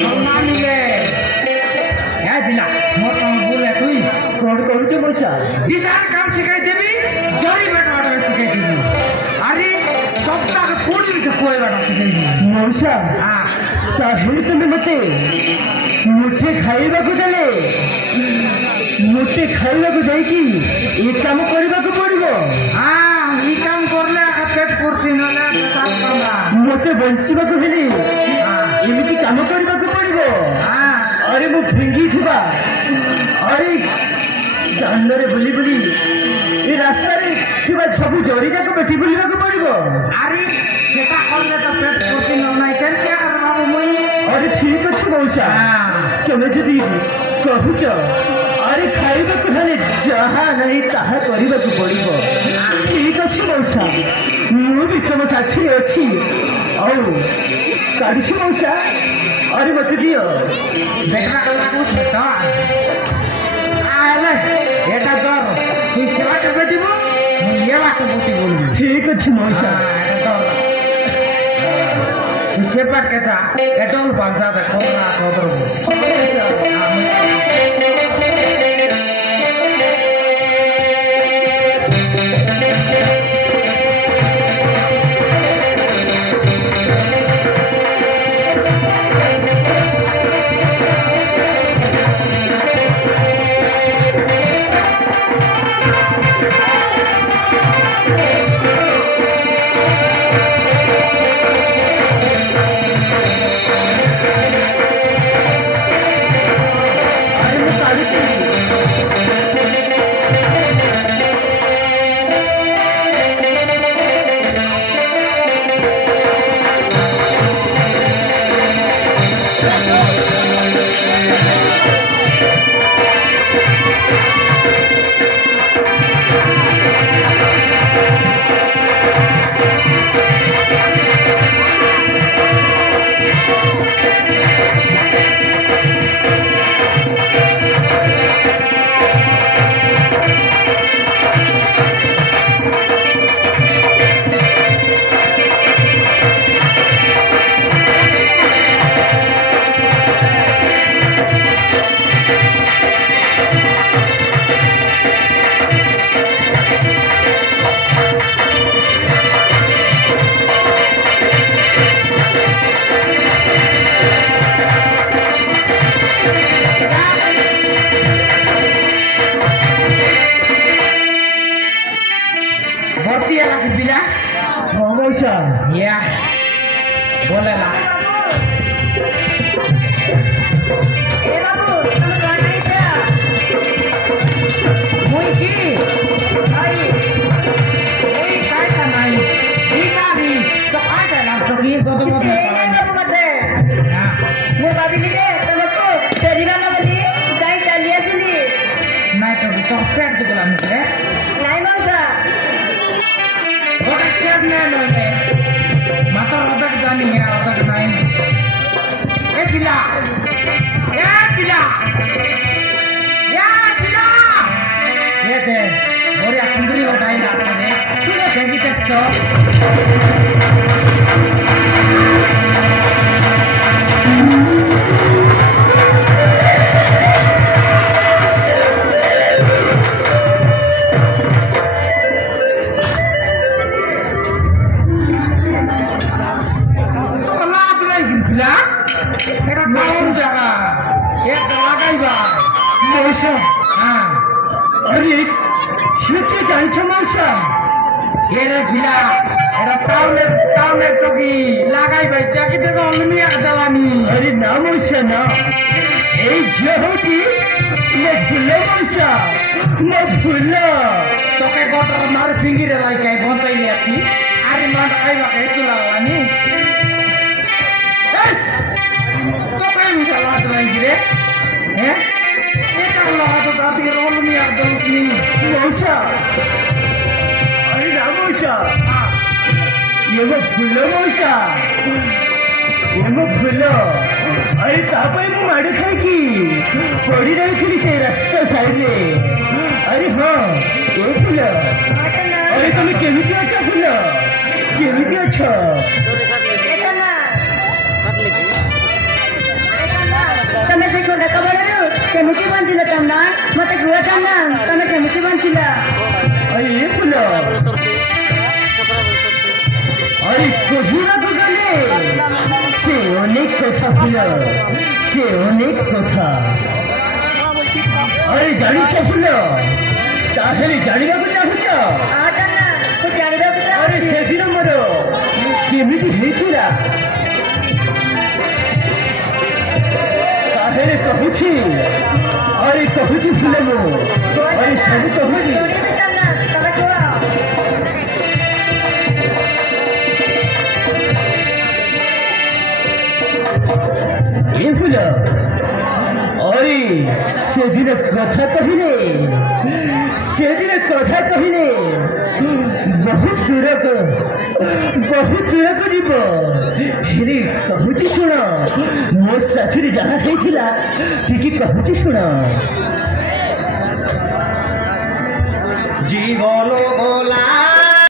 ना मिले क्या पिला मोर संग बोले तू कौन कौन से मौसा दिशार काम सिखाई देबी जरी बेटा सिखाई देबी अरे सप्ताह पूरी से कोई बेटा सिखाई देबी मौसा हां ताहेले तुम मते मुठे खाइबा को देले मुठे खाइबा को दे कि ए काम करबा को पड़िबो हां ई काम करले पेट पुरसी नले पेशाब करला मते बंचिबा को हेले एमिति काम करबा को पड़िबो हां अरे मु फिंगी थुबा अरे दांडरे बुली बुली ए रास्ता रे थुबा सब जरी जाको बेटी बुलिबा को पड़िबो अरे सेटा करले तो पेट पुरसी न नाही केन क्या करबो मुई अरे ठीक अछि मौसा तुमे जदी कहूच अरे खाइबा को हेले जहा नहीं ताहा करबा को पड़िबो ठीक अछि मौसा मु भी तुम साथी अछि औ काढिछ मौसा अरे मत दियो देखना लागू छता आले एटा दर तू सेवा के बेटीबो ये बात बोटी बोलबी ठीक अछि मौसा तू सेवा केता एटोल बांधा द कोना कोदर या बोला ना ए बाबू तुम कौन नहीं थे मुई की आई मुई काय का नहीं दिसारी तो काय का नाम तो की गोद मत बाबू मते हां मु बाबी ने तुमको शरीर ना बोली जाई चली आसली नहीं तो पेट को लाने रे नहीं मौसा ओके क्या नहीं माता रोदक जानी है रोदक नहीं ए पिला ये दे और या सुंदरी उठाई ना आपने तूने फेंकी तक तो मौसा अरे छिटे जाई छ मौसा ये रे भिला एरा टाउने टोकी लागाई भाई जाकी देखो अलमिया दवानी अरे ना मौसा ना ए झियो होची म भुले मौसा म भुले तोके गोटर मार फिंगिरे लाई काय गोंतैले अछि अरे मन आइबा के तू लावानी तोके मिसा लात लाई रे हैं एका लगा तो दाती रोल में आ दसनी मौसा अरे ना मौसा ये वो फुलो मौसा ये वो फुलो अरे तापाई मु माड़ी खाई की पड़ी रही थी से रास्ता साइड रे अरे हाँ ये फुलो अरे तुम केमिति अच्छा फुलो केमिति अच्छा ना मत गुआ ना तने केमिति बंचिला अरे फूल अरे कहिरा तो गले से अनेक कथा फूल से अनेक कथा अरे जानी छ फूल ताहेले जानिबा को चाहुछ आटा ना तो जानिबा को अरे से दिन मोर केमिति हेथिला ताहेले कहूछि अरे कहूछि फूल मो अरे सब कहूछि ये फूल अरे से दिन कथा कहले बहुत दूर को जीव हेरे कहूची शुण मो साथी जहाँ होता टिकी कहूची शुण जीवन गला